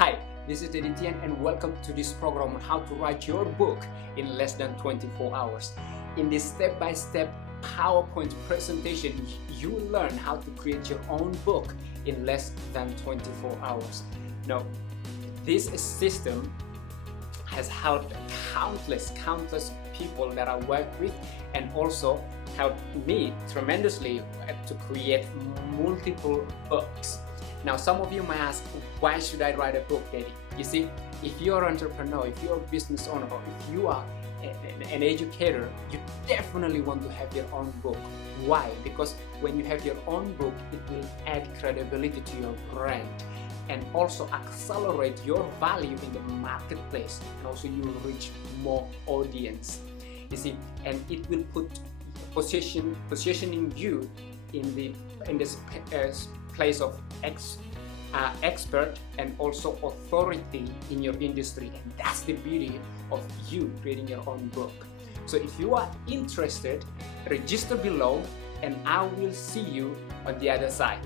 Hi, this is Deditian and welcome to this program on how to write your book in less than 24 hours. In this step-by-step PowerPoint presentation, you will learn how to create your own book in less than 24 hours. Now, this system has helped countless people that I work with, and also helped me tremendously to create multiple books. Now, some of you might ask, why should I write a book, Daddy? You see, if you're an entrepreneur, if you're a business owner, or if you are an educator, you definitely want to have your own book. Why? Because when you have your own book, it will add credibility to your brand and also accelerate your value in the marketplace, and also you will reach more audience. You see, and it will put positioning you in this place of expert and also authority in your industry, and that's the beauty of you creating your own book. So if you are interested, register below and I will see you on the other side.